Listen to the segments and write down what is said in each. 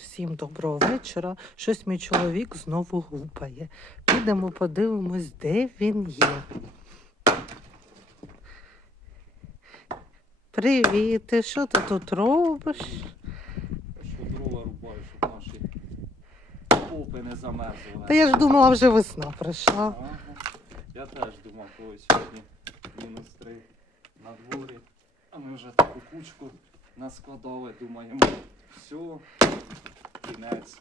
Всім доброго вечора. Щось мій чоловік знову гупає. Підемо подивимось, де він є. Привіт, ти що ти тут робиш? Що дрова рубаю, щоб наші попи не замерзли. Та я ж думала, вже весна прийшла. Ага. Я теж думав, ой, сьогодні мінус три на дворі. А ми вже таку кучку наскладали, думаємо, все, кінець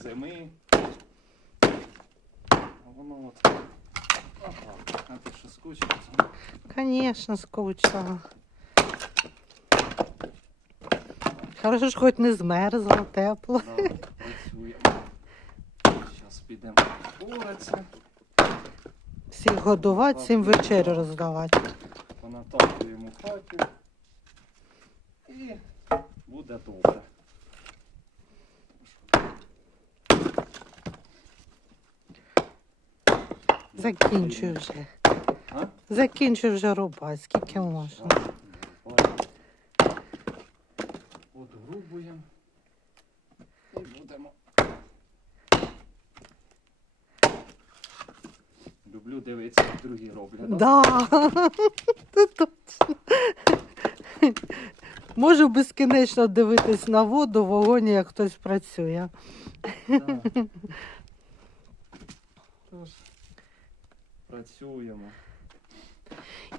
зими. А воно от. А ти що скучив? Звісно, скучила. Хорошо ж хоч не змерзла, тепло. Працюємо. Зараз підемо боротися. Всіх годувати, всім вечерю роздавати. понатаскуємо в хаті і буде добре. Закінчуй вже. А? Закінчуй вже рубати, скільки можна. Одгрубуємо і будемо. Люблю дивитися, як другі роблять. да? Це точно. Можу безкінечно дивитись на воду, вогонь, як хтось працює. Да. Тож, Працюємо.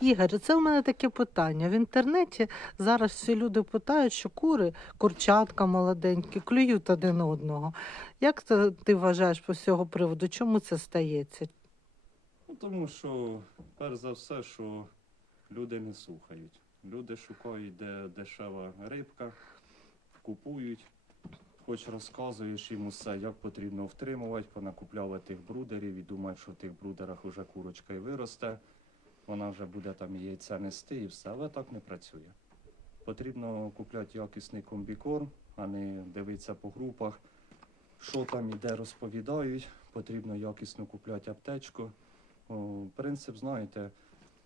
Ігор, це в мене таке питання. В інтернеті зараз всі люди питають, що кури, курчатка молоденькі, клюють один одного. Як це ти вважаєш по цього приводу? Чому це стається? Ну, тому що, перш за все, що люди не слухають. Люди шукають, де дешева рибка, купують, хоч розказуєш їм усе, як потрібно втримувати, понакупляли тих брудерів і думають, що в тих брудерах вже курочка і виросте, вона вже буде там яйця нести і все, але так не працює. Потрібно купляти якісний комбікорм, а не дивитися по групах, що там і де розповідають. Потрібно якісно купляти аптечку. О, Принцип, знаєте,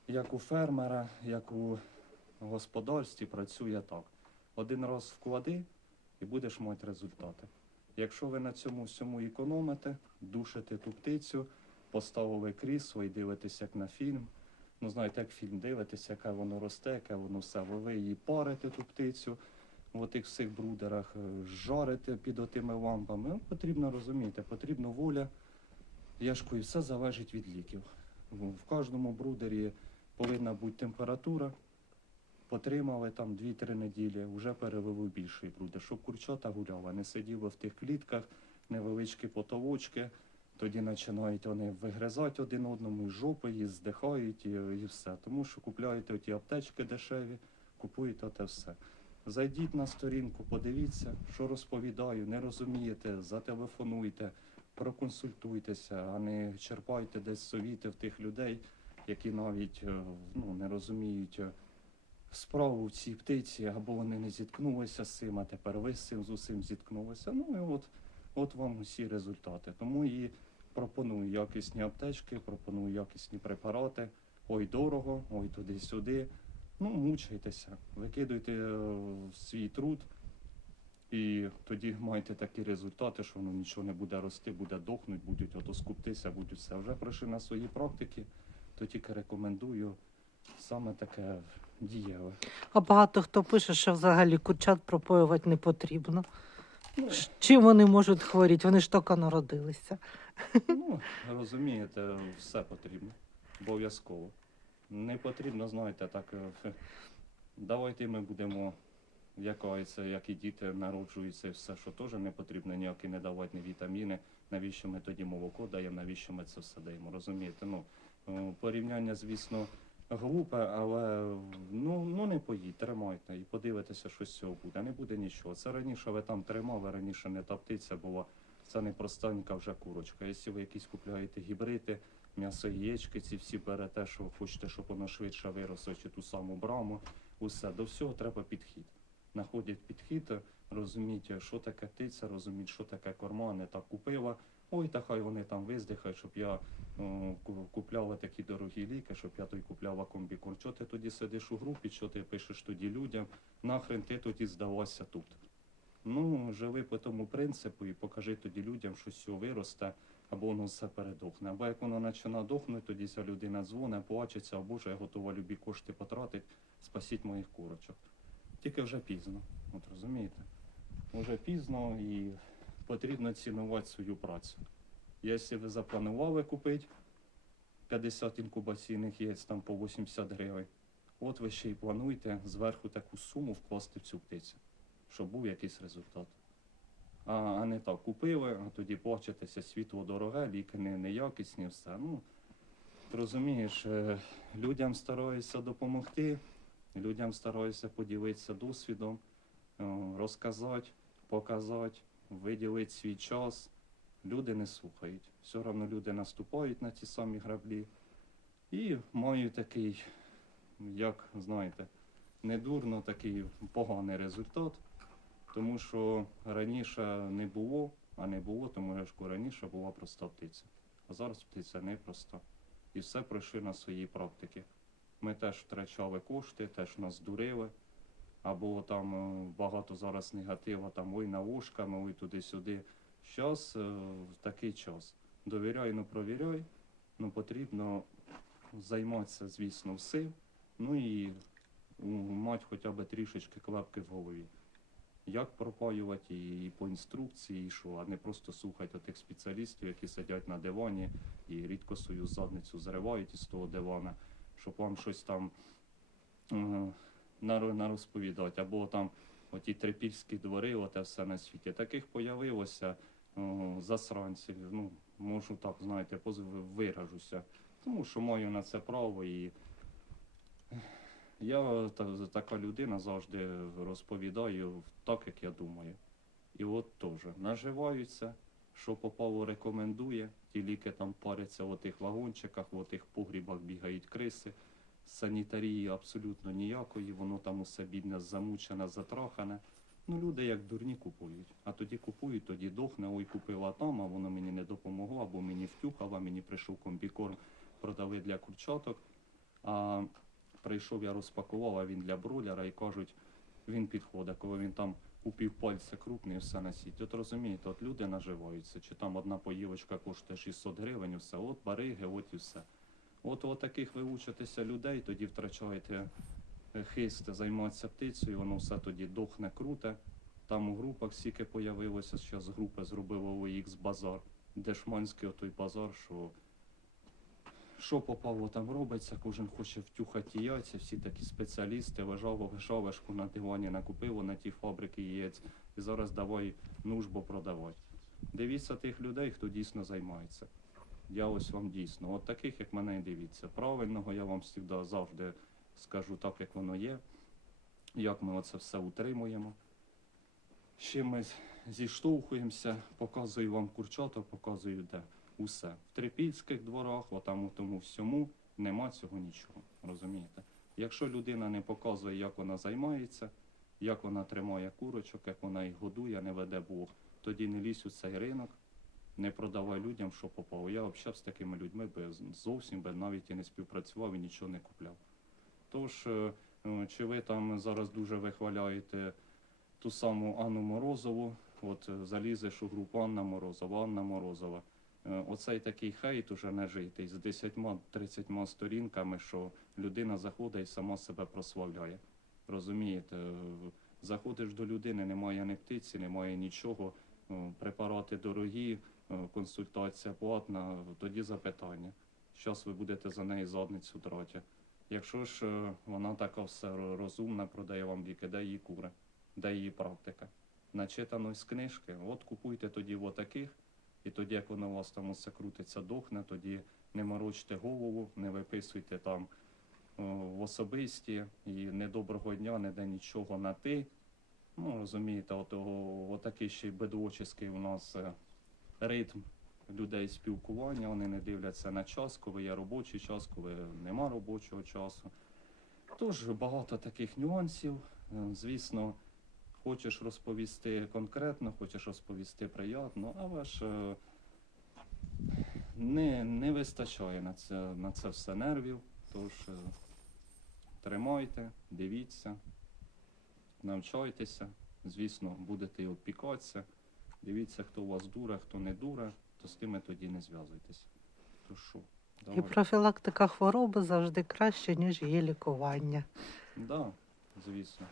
як у фермера, як у господарстві працює так. Один раз вклади і будеш мати результати. Якщо ви на цьому всьому економите, душите ту птицю, поставили крісло і дивитесь як на фільм. Ну, знаєте, як фільм дивитесь, яке воно росте, яке воно все. Ви- її парите ту птицю в тих всіх брудерах, е, жарите під отими лампами. Ну, потрібно розуміти, потрібна воля. Я ж кажу, все залежить від ліків. В кожному брудері повинна бути температура. Потримали там 2-3 неділі, вже перевели в більший брудер, щоб курчата гуляли, не сиділи в тих клітках, невеличкі потолочки. Тоді починають вони вигризати один одному і жопи, і здихають, і, і все. Тому що купляєте ті аптечки дешеві, купуєте те все. Зайдіть на сторінку, подивіться, що розповідаю, не розумієте, зателефонуйте, проконсультуйтеся, а не черпайте десь совіти в тих людей, які навіть е, ну, не розуміють е, справу в цій птиці, або вони не зіткнулися з цим, а тепер ви з цим з усім зіткнулися. Ну і от, от вам усі результати. Тому і пропоную якісні аптечки, пропоную якісні препарати. Ой, дорого, ой, туди-сюди. Ну, мучайтеся, викидуйте е, свій труд, і тоді маєте такі результати, що воно нічого не буде рости, буде дохнуть, будуть ото скуптися, будуть все. Вже пройшли на свої практики, то тільки рекомендую саме таке дієве. А багато хто пише, що взагалі курчат пропоювати не потрібно. Ну, Чим вони можуть хворіти? Вони ж тільки народилися. ну, розумієте, все потрібно. Обов'язково. Не потрібно, знаєте, так. е, Давайте ми будемо, як як і діти народжуються, і все, що теж не потрібно, ніякі не давати ні вітаміни. Навіщо ми тоді молоко даємо, навіщо ми це все даємо? Розумієте? Ну, е, порівняння, звісно, глупе, але ну, ну не поїдь, тримайте і подивитеся, що з цього буде. Не буде нічого. Це раніше ви там тримали, раніше не та птиця була. Це не простенька вже курочка. Якщо ви якісь купляєте гібриди, м'ясо яєчки, ці всі берете, що хочете, щоб воно швидше виросло, чи ту саму браму, усе. До всього треба підхід. Находять підхід, розуміть, що таке птиця, розуміть, що таке корма, не так купила. Ой, та хай вони там виздихають, щоб я купляла такі дорогі ліки, щоб я той купляла комбікорм. Чого ти тоді сидиш у групі, що ти пишеш тоді людям? Нахрен ти тоді здавався тут? Ну, живи по тому принципу і покажи тоді людям, що все виросте, або воно все передохне. Або як воно почне дохнути, тоді ця людина дзвоне, плачеться, о Боже, я готова любі кошти потратити, спасіть моїх курочок. Тільки вже пізно, от розумієте? Вже пізно і потрібно цінувати свою працю. Якщо ви запланували купити 50 інкубаційних яєць там по 80 гривень, от ви ще й плануєте зверху таку суму вкласти в цю птицю, щоб був якийсь результат. А, а не так купили, а тоді плачетеся, світло дороге, ліки не, неякісні, все. Ну, розумієш, е, людям стараюся допомогти, людям стараюся поділитися досвідом, е, розказати, показати, виділити свій час. Люди не слухають. Все одно люди наступають на ті самі граблі. І маю такий, як знаєте, недурно такий поганий результат. Тому що раніше не було, а не було, тому що раніше була проста птиця. А зараз птиця не проста. І все пройшли на своїй практиці. Ми теж втрачали кошти, теж нас дурили. Або там е, багато зараз негатива, там ой наушками, ой туди-сюди. Зараз такий час. Довіряй, ну провіряй. Ну потрібно займатися, звісно, всім. Ну і мати хоча б трішечки клепки в голові. Як пропаювати і, по інструкції, і що, а не просто слухати тих спеціалістів, які сидять на дивані і рідко свою задницю зривають із того дивана, щоб вам щось там наро- нарозповідати. Або там оті трипільські двори, оте все на світі. Таких появилося засранців. Ну, можу так, знаєте, виражуся. Тому що маю на це право і я та, така людина завжди розповідаю так, як я думаю. І от теж наживаються, що попало рекомендує, ті ліки там паряться в тих вагончиках, в тих погрібах бігають криси. Санітарії абсолютно ніякої, воно там усе бідне, замучене, затрахане. Ну, люди як дурні купують. А тоді купують, тоді дохне, ой, купила там, а воно мені не допомогло, або мені втюхало, мені прийшов комбікорм, продали для курчаток. А прийшов, я розпакував, а він для бройлера і кажуть, він підходить, коли він там у півпальця крупний, все на світі. От розумієте, от люди наживаються, чи там одна поївочка коштує 600 гривень, все, от бариги, от і все. От у таких ви учитеся людей, тоді втрачаєте е, хист займатися птицею, воно все тоді дохне круте. Там у групах стільки появилося, зараз групи зробили OX базар, дешманський отой базар, що що попало там робиться, кожен хоче втюхати яйця, всі такі спеціалісти, лежав, лежав, на дивані накупило на ті фабрики яєць, і зараз давай нужбо продавати. Дивіться тих людей, хто дійсно займається. Я ось вам дійсно, от таких, як мене, дивіться. Правильного я вам завжди завжди скажу так, як воно є, як ми оце все утримуємо. Чим ми зіштовхуємося, показую вам курчата, показую де. Усе. В трипільських дворах, отам у тому всьому, нема цього нічого. Розумієте? Якщо людина не показує, як вона займається, як вона тримає курочок, як вона їх годує, не веде Бог, тоді не лізь у цей ринок, не продавай людям, що попало. Я взагалі з такими людьми би зовсім би навіть і не співпрацював і нічого не купляв. Тож, е, е, чи ви там зараз дуже вихваляєте ту саму Анну Морозову, от е, залізеш у групу Анна Морозова, Анна Морозова. Оцей такий хейт уже не житий з 10-30 сторінками, що людина заходить і сама себе прославляє. Розумієте, заходиш до людини, немає ні птиці, немає нічого, препарати дорогі, консультація платна, тоді запитання. Зараз ви будете за неї задницю драти. Якщо ж е, вона така все розумна, продає вам ліки, де її кури, де її практика. Начитано з книжки, от купуйте тоді отаких, і тоді, як воно у вас там усе крутиться, дохне, тоді не морочте голову, не виписуйте там е, в особисті і не доброго дня, не де нічого на ти. Ну, розумієте, отого, отакий ще й бедочиський у нас е, ритм людей спілкування, вони не дивляться на час, коли є робочий час, коли нема робочого часу. Тож багато таких нюансів. Е, Звісно, хочеш розповісти конкретно, хочеш розповісти приятно, але ж е, не, не вистачає на це, на це все нервів. Тож е, тримайте, дивіться, навчайтеся звісно, будете опікатися. Дивіться, хто у вас дуре, хто не дуре, то з тими тоді не зв'язуйтесь. То що? І профілактика хвороби завжди краще, ніж її лікування. Да, звісно.